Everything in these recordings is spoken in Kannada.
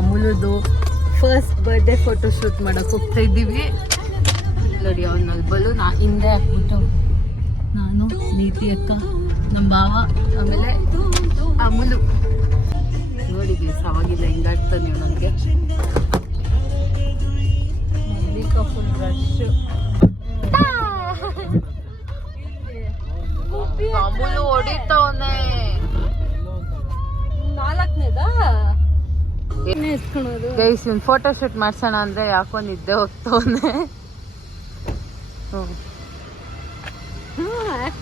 ಅಮೂಲದು ಫಸ್ಟ್ ಬರ್ಡೇ ಫೋಟೋ ಶೂಟ್ ಮಾಡಕ್ ಹೋಗ್ತಾ ಇದ್ದೀವಿ. ನೋಡಿ ಅವನ ಬಲೂನ್ ಹಿಂದೆ ಹಾಕ್ಬಿಟ್ಟು ನಾನು, ನೀತಿ ಅಕ್ಕ, ನಮ್ಮ ಭಾವ, ಆಮೇಲೆ ಅಮೂಲು. ನೋಡಿ ಅವಾಗಿಲ್ಲ ಹಿಂಗಾಗ್ತಾನೆ ನೀವು ನನಗೆ. Full rush. ಅಮೂಲು ಹೊಡಿತಾವನೆ. 4ನೇದಾ ಗೈಸ್, ಇವ್ನು ಫೋಟೋ ಶೂಟ್ ಮಾಡ್ಸೋಣ ಅಂದ್ರೆ ಯಾಕೋ ನಿದ್ದೆ ಹೋಗ್ತವನೆ.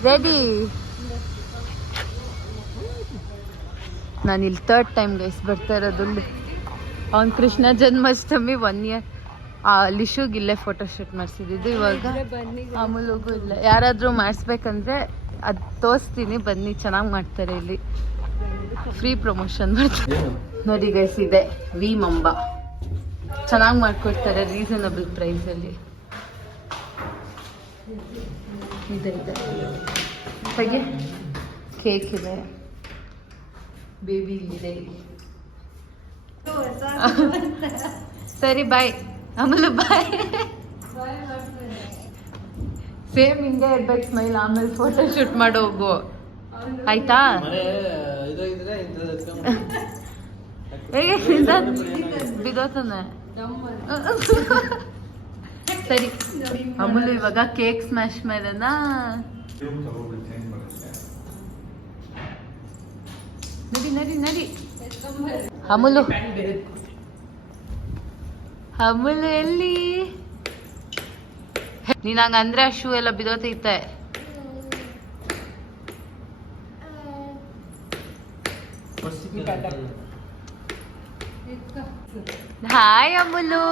ರೆಡಿ. ನಾನು ಇಲ್ಲಿ 3rd ಟೈಮ್ ಗೈಸ್ ಬರ್ತಾ ಇರೋದು. ಅವ್ನು ಕೃಷ್ಣ ಜನ್ಮಾಷ್ಟಮಿ 1 year ಲಿಶುಗ್ ಇಲ್ಲೇ ಫೋಟೋ ಶೂಟ್ ಮಾಡಿಸಿದ್ದು. ಇವಾಗ ಅಮೂಲ್ಗೂ ಇಲ್ಲ. ಯಾರಾದರೂ ಮಾಡಿಸ್ಬೇಕಂದ್ರೆ ಅದು ತೋರಿಸ್ತೀನಿ, ಬನ್ನಿ, ಚೆನ್ನಾಗಿ ಮಾಡ್ತಾರೆ ಇಲ್ಲಿ. ಫ್ರೀ ಪ್ರಮೋಷನ್ ಮಾಡ್ತಾರೆ. ನೋಡಿ ಗೈಸ್, ಇದೆ ವಿ ಮಂಬಾ. ಚೆನ್ನಾಗಿ ಮಾಡ್ಕೊಡ್ತಾರೆ ರೀಸನಬಲ್ ಪ್ರೈಸಲ್ಲಿ. ಇದೆ ಹಾಗೆ ಕೇಕ್ ಇದೆ, ಬೇಬಿ ಇಲ್ಲಿದೆ. ಸರಿ ಬಾಯ್ ಆಮೇಲೆ ಬಾಯ್. ಸೇಮ್ ಹಿಂಗೆ ಇರ್ಬೇಕು ಸ್ಮೈಲ್. ಆಮೇಲೆ ಫೋಟೋ ಶೂಟ್ ಮಾಡಿ ಹೋಗು ಆಯ್ತಾ? ಹೇಗೆ ಬಿದೋತಾನೆ. ಸರಿ ಅಮೂಲು ಇವಾಗ ಕೇಕ್ ಸ್ಮ್ಯಾಶ್ ಮಾಡೋಣ. ನಡಿ ನಡಿ ನಡಿ. ಅಮೂಲು ಅಮೂಲು ಎಲ್ಲಿ? ನೀನ್ ಹಂಗಂದ್ರೆ ಆ ಶೂ ಎಲ್ಲ ಬಿದೋತೈತೆ. ಹಾಯ್ ಅಮೂಲು.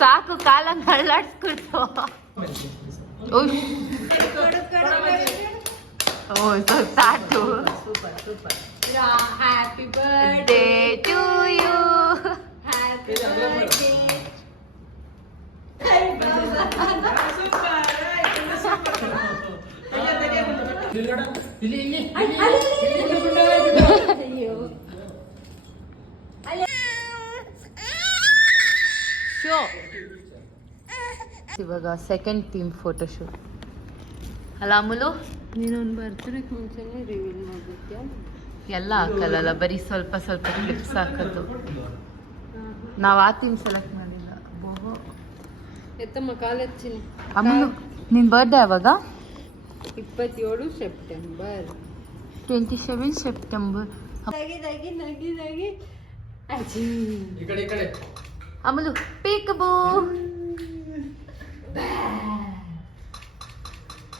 ಸಾಕು, ಕಾಲಂಗ್ ಅಳ್ಳಾಡ್ಸ್ಕೊಡ್ತು. ಓ ಸಾಕು. Happy birthday to you. Happy birthday. ಇವಾಗ 2nd ಥೀಮ್ ಫೋಟೋ ಶೂಟ್ ಅಲ್ಲ ಅಮೂಲು? ನೀನೊಂದು ಬರ್ತ್ಡೇಗೆ ಮುಂಚೆನೇ ರಿವೀಲ್ ಮಾಡ್ಬಿಟ್ಯಾ? ಎಲ್ಲ ಹಾಕಲ್ಲ, ಬರೀ ಸ್ವಲ್ಪ ಸ್ವಲ್ಪ ಕ್ಲಿಪ್ಸ್ ಹಾಕೋದು. ನಾವು ಆ ಥೀಮ್ ಸೆಲೆಕ್ಟ್ ಮಾಡಿಲ್ಲ. ಬೋಹೋ ಎತ್ತಮ್ಮ ಕಾಲಚ್ಚಿನಿ. ಅಮೂಲು ನಿನ್ನ ಬರ್ಡೇ ಯಾವಾಗ? 27 ಸೆಪ್ಟೆಂಬರ್. 27 ಸೆಪ್ಟೆಂಬರ್. ಅಮೂಲು ಪೀಕಬೂ.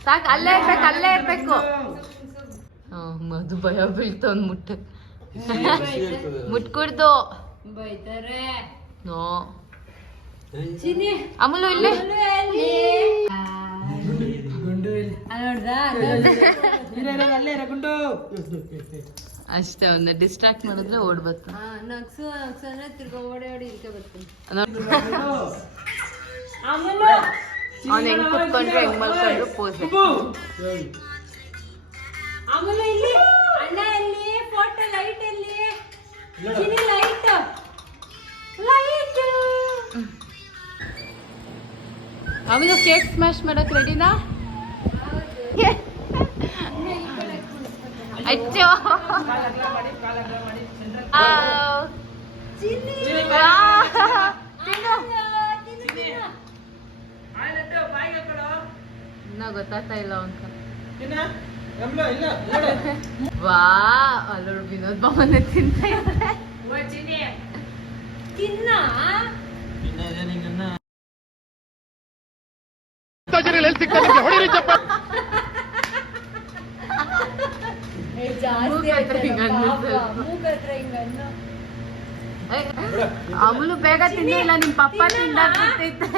ಸಾಕು, ಅಲ್ಲೇ ಇರ್ಬೇಕು, ಅಲ್ಲೇ ಇರ್ಬೇಕು. ಮಧು ಭಯ ಬೀಳ್ತವ್ ಮುಟ್ಕೂಡ್ದು ಬೈತಾರೆ. ನೋ ಅಮೂಲು ಇಲ್ಲಿ ಅಷ್ಟೇ. ಒಂದು ಡಿಸ್ಟ್ರಾಕ್ಟ್ ಮಾಡಿದ್ರೆ ಓಡ್ ಬರ್ತಾನೆ. ಅವ್ನು ಹೆಂಗ್ ಕುತ್ಕೊಂಡ್ರೆ ಹೆಂಗ್ ಮಲ್ಕೊಂಡ್ರು ಪೋಸ್. ಆಮೇಲೆ ಕೇಕ್ ಸ್ಮ್ಯಾಶ್ ಮಾಡಕ್ ರೆಡಿನಾ? ಅಚ್ಚೋ ಇನ್ನ ಗೊತ್ತಾಗ್ತಾ ಇಲ್ಲ ಅವನ್ಕ. ವಾ ಅಲ್ಲೋಡು ವಿನೋದ್ ಬಾಮನೆ ತಿಂತ ತಿನ್ನ ಅಮೂಲು ಬೇಗ ತಿಂದಿಲ್ಲ, ನಿಮ್ ಪಪ್ಪ ತಿಂದಾಗ್ತೈತೆ.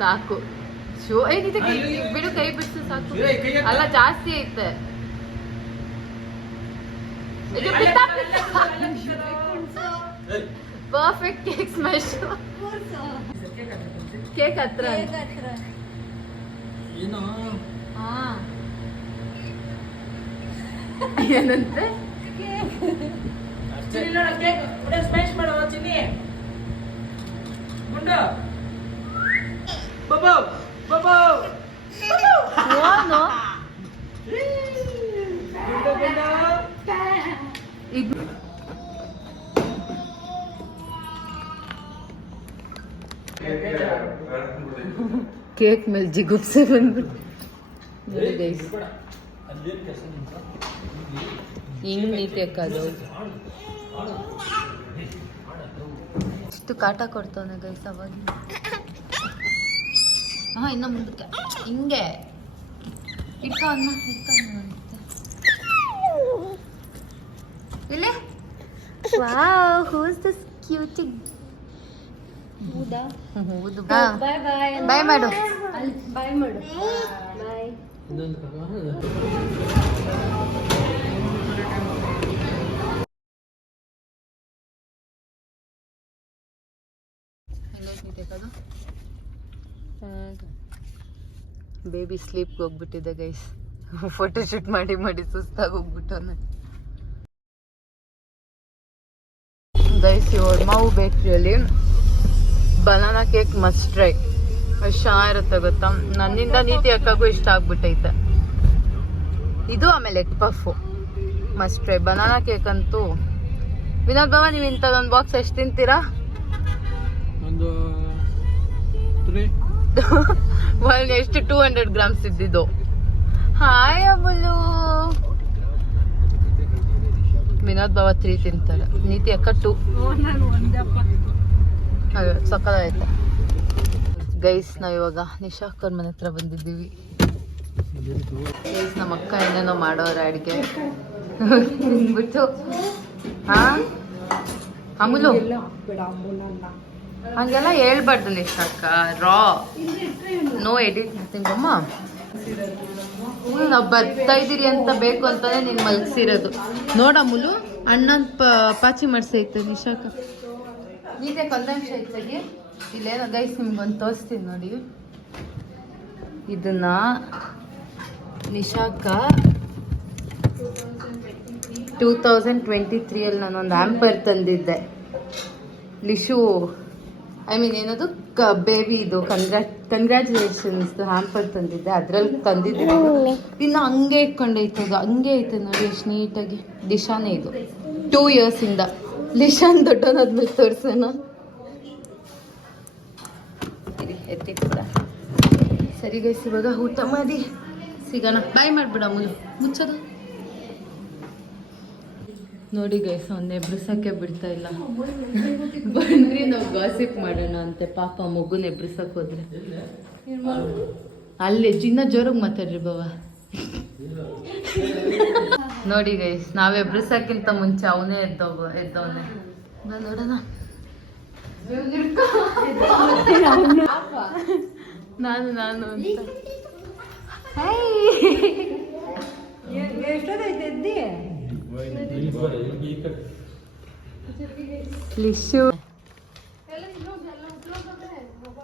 ಸಾಕು ಶೋ ಏನಿದೆ ಬಿಡು, ಕೈ ಬಿಟ್ಟು ಸಾಕು. ಅಲ್ಲ ಜಾಸ್ತಿ ಐತೆ. Perfect cake smash. ಕೇಕ್ ಹತ್ರ ಏನೋ ಏನಂತೆ ಸ್ಮ್ಯಾಶ್ ಮಾಡೋ ಚಿನ್ನಿ ಗುಂಡು ಬಾಬಾ ಬಾಬಾ ಏನು ಇದು ಕೇಕ್ ಮೇಲೆ ಜಿಗುಪ್ಸೆ ಬಂದ್ಬಿಟ್ಟು ಹಿಂಗ್ ನೀತಿ ಅಕ್ಕದು ಇಷ್ಟು ಕಾಟ ಕೊಡ್ತಾವನೆ ಗೈಸ್ ಅವಾಗ. ಹಾ ಇನ್ನ ಮುಂದಕ್ಕೆ ಹಿಂಗೆ ಇಟ್ಕೊ ಅನ್ನ ಇಲ್ಲಿ. Wow whose this cutie. ಹೌದಾ ಹೌದು. ಬಾಯ್ ಬಾಯ್ ಬಾಯ್ ಮಾಡು. ಬಾಯ್ ಮಾಡು. ಬಾಯ್. ಬೇಬಿ ಸ್ಲೀಪ್ಗೆ ಹೋಗ್ಬಿಟ್ಟಿದೆ ಗೈಸ್. ಫೋಟೋ ಶೂಟ್ ಮಾಡಿ ಮಾಡಿ ಸುಸ್ತಾಗಿ ಹೋಗ್ಬಿಟ್ಟವನೆ ಗೈಸ್. ಇವಾಗ ಮಾವು ಬೇಕ್ರಿಯಲ್ಲಿ ಬನಾನಾ ಕೇಕ್ ಮಸ್ಟ್ ಟ್ರೈ. ಎಷ್ಟು ಚೆನ್ನಾಗಿರುತ್ತೆ ಗೊತ್ತಾ. ನನ್ನಿಂದ ನೀತಿ ಅಕ್ಕಗೂ ಇಷ್ಟ ಆಗ್ಬಿಟ್ಟೈತೆ ಇದು. ಆಮೇಲೆ egg puff must try. Banana cake ಅಂತೂ ವಿನೋದ್ ಬಾಬಾ ನೀವು ಇಂಥದ್ದೊಂದು ಬಾಕ್ಸ್ ಎಷ್ಟು ತಿಂತೀರಾ? ಒಂದು ಎಷ್ಟು 200 ಗ್ರಾಮ್ಸ್ ಇದ್ದಿದ್ದು. ಹಾಯ್ ಅಬುಲು. ವಿನೋದ್ ಬಾಬಾ 3 ತಿಂತಾರೆ, ನೀತಿ ಅಕ್ಕ 2. ಅದೇ ಸಕ್ಕತ್ತಾಯ್ತು ಗೈಸ್. ನಾವಿವಾಗ ನಿಶಾಕರ್ ಮನೆ ಹತ್ರ ಬಂದಿದ್ದೀವಿ ಗೈಸ್. ನಮ್ಮ ಅಕ್ಕ ಏನೇನೋ ಮಾಡೋರ ಅಡುಗೆ ತಿಂದ್ಬಿಟ್ಟು. ಹಾ ಅಮುಲು ಹಂಗೆಲ್ಲ ಹೇಳ್ಬಾರ್ದು ನಿಶಾಕ. ರಾ ನೋ ಎಡಿಟ್ ಮಾಡ್ತೀನಮ್ಮ. ನಾವು ಬರ್ತಾ ಇದ್ದೀರಿ ಅಂತ ಬೇಕು ಅಂತಾನೆ ನೀನು ಮಲಗಿಸಿರೋದು. ನೋಡಮುಲು ಅಣ್ಣನ ಪಾಚಿ ಮಾಡಿಸೈತೆ ನಿಶಾಕ. ನೀತೆ ಕಲ್ದಂಶ ಐತಾಗಿ ಇಲ್ಲೇನೋ ಗೈಸ್ ನಿಮ್ಗೊಂದು ತೋರಿಸ್ತೀನಿ ನೋಡಿ. ಇದನ್ನ ನಿಶಾಕ 2023 ನಾನೊಂದು ಆ್ಯಂಪರ್ ತಂದಿದ್ದೆ. ಲಿಶು ಏನದು ಬೇಬಿ ಇದು ಕಂಗ್ರ್ಯಾಚುಲೇಷನ್ಸ್ ಹ್ಯಾಂಪರ್ ತಂದಿದ್ದೆ. ಅದ್ರಲ್ಲಿ ತಂದಿದ್ದೆ. ಇನ್ನು ಹಂಗೆ ಇಟ್ಕೊಂಡೈತೆ ಅದು. ಹಂಗೆ ಐತೆ ನೋಡಿ ಎಷ್ಟು ನೀಟಾಗಿ. ಲಿಶಾನೇ ಇದು 2 years ಇಂದ. ಲಿಶಾನ್ ದೊಡ್ಡವನಾದ್ಮೇಲೆ ತೋರ್ಸೋಣ. ಎತ್ತಿಟ್ಬಿಡ. ಸರಿ ಗೈಸ್ ಇವಾಗ ಊಟ ಮಾಡಿ ಸಿಗೋಣ. ಬಾಯ್ ಮಾಡ್ಬಿಡ ಮುಲು ಮುಚ್ಚೋದು. ನೋಡಿ ಗೈಸ್ ಅವ್ನು ಎಬ್ರಿಸೋಕ್ಕೆ ಬಿಡ್ತಾ ಇಲ್ಲ. ಬನ್ನಿ ನಾವು ಗಾಸಿಪ್ ಮಾಡೋಣ ಅಂತೆ. ಪಾಪ ಮಗುನ ಎಬ್ರಿಸಕ್ಕೆ ಹೋದ್ರೆ ಅಲ್ಲೇ ಚಿನ್ನ ಜೋರಾಗಿ ಮಾತಾಡ್ರಿ ಬಾವ. ನೋಡಿ ಗೈಸ್ ನಾವ್ ಎಬ್ರಿಸಕ್ಕಿಂತ ಮುಂಚೆ ಅವನೇ ಎದ್ದವನೆ. ನೋಡೋಣ. ನಾನು ಅಂತ ಲಿಶು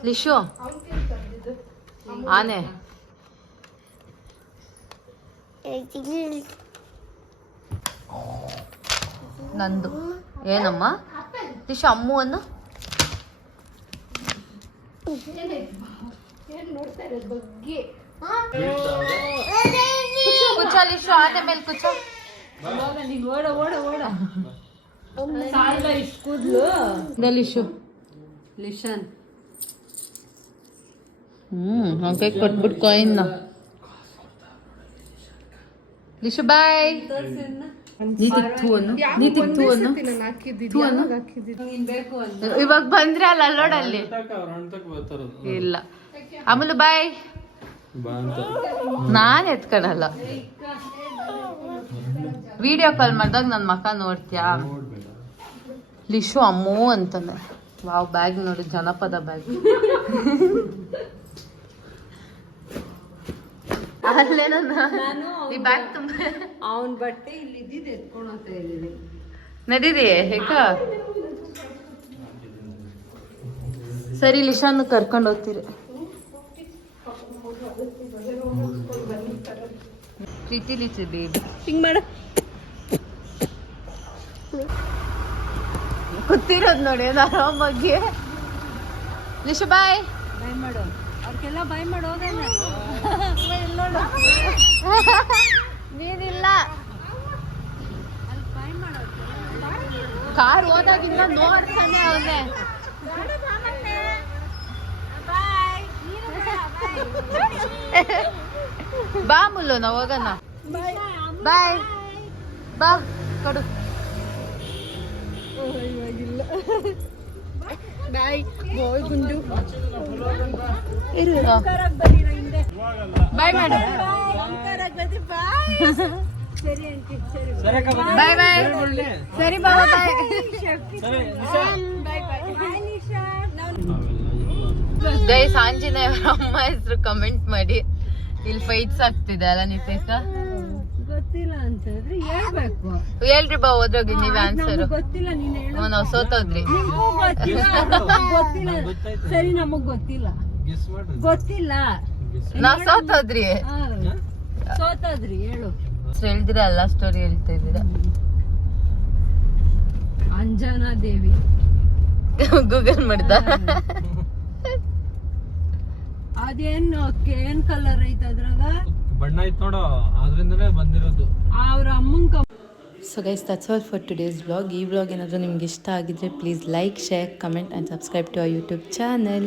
ಲಿಶು ಆನೆ ನಂದು ಏನಮ್ಮ ಲಿಶು ಅಮ್ಮು ಅನ್ನು ಕುಚ್ಚ ಲಿಶು ಆನೆ ಮೇಲೆ ಕುಚ್ಚ ಲಿಶು ಲಿಶನ್ ಕೈ ಕೊಟ್ಬಿಟ್ಟು ಕಾಯಿನ್ ಲಿಶು ಬಾಯ್. ಇವಾಗ ಬಂದ್ರೆ ಅಲ್ಲ ಅಲ್ಲೋಡಲ್ಲಿ ಇಲ್ಲ. ಅಮಲು ಬಾಯ್. ನಾನ್ ಎತ್ಕೊಳಲ್ಲ. ವಿಡಿಯೋ ಕಾಲ್ ಮಾಡಿದಾಗ ನನ್ನ ಮಕ್ಕ ನೋಡ್ತೀಯಾ? ಲಿಶು ಅಮ್ಮು ಅಂತಾನೆ. ವಾವ್ ಬ್ಯಾಗ್ ನೋಡಿ, ಜನಪದ ಬ್ಯಾಗ್. ಅಲ್ಲೇನ ಈ ಬ್ಯಾಗ್ ತುಂಬ ಅವನ್ ಬಟ್ಟೆ ಇಲ್ಲಿ ಇದ್ದಿದ್ದು ಎತ್ಕೊಂಡು ಹೋಗ್ತಾ ಇದ್ದೀನಿ. ನಡೀರಿ ಹೇಗ ಸರಿ ಲಿಶಾನು ಕರ್ಕೊಂಡು ಹೋಗ್ತೀರಿ. ಪ್ರೀತಿ ಲಿಚಿ ಬೇಬಿ ಹಿಂಗ್ ಮಾಡ ಕೂತಿರೋದು ನೋಡಿ ಆರಾಮಾಗಿ. ಲಿಶು ಬಾಯ್ ಬಾಯ್ ಮಾಡು, ಅವ್ರಿಗೆಲ್ಲ ಬಾಯ್ ಮಾಡು. ಹೋಗೋಣ ನೀನಿಲ್ಲ ಕಾರ್ ಹೋದಾಗಿಂದ ನೋಡ್ತಾನೆ ಅವನೇ. ಬಾ ಮುಲ್ಲು ನಾವು ಹೋಗೋಣ. ಬಾಯ್ ಬಾ ಕೊಡು. ಬಾಯ್ ಬಾಯ್ ಗುಂಡು ಬಾಯ್ ಮಾಡು. ಬಾಯ್ ಬಾಯ್. ಸರಿ ಬಾಬಾ ಬಾಯ್. ಗೈಸ್ ಆಂಜನೇಯ ಅಮ್ಮ ಹೆಸರು ಕಮೆಂಟ್ ಮಾಡಿ. ಇಲ್ಲಿ ಫೈಟ್ಸ್ ಆಗ್ತಿದೆ ಅಲ್ಲ ನಿತೇಕ? ಗೊತ್ತಿಲ್ಲ ಅಂತಂದ್ರೆ ಹೇಳ್ಬೇಕು. ಹೇಳ್ರಿ ಬಾ ಹೋದ್ರೋಗಿ ನೀವೇ ಆನ್ಸರ್. ಗೊತ್ತಿಲ್ಲ, ನೀನ್ ಹೇಳು. ನಾವು ಸೋತೋದ್ರಿ. ಗೊತ್ತಿಲ್ಲ. ಸರಿ ನಮಗ್ ಗೊತ್ತಿಲ್ಲ, ಗೊತ್ತಿಲ್ಲ. ನಾವ್ ಸೋತೋದ್ರಿ. ಸೋತದ್ರಿ ಹೇಳು. ಹೇಳ್ದಿರ ಎಲ್ಲ ಸ್ಟೋರಿ ಹೇಳ್ತಾ ಇದ್ದೀರಾ. ಅಂಜನಾ ದೇವಿ ಗೂಗಲ್ ಮಾಡ್ದ. ಅದೇನು ಏನ್ ಕಲರ್ ಐತೆ ಅದ್ರಾಗ? ಬಣ್ಣ ಐತ್ ನೋಡು, ಅದ್ರಿಂದನೇ ಬಂದಿರೋದು. ಅವ್ರ ಅಮ್ಮಂಗ. So guys that's all for today's vlog. ಈ ವ್ಲಾಗ್ ಏನಾದರೂ ನಿಮ್ಗೆ ಇಷ್ಟ ಆಗಿದ್ರೆ please like, share, comment and subscribe to our YouTube channel.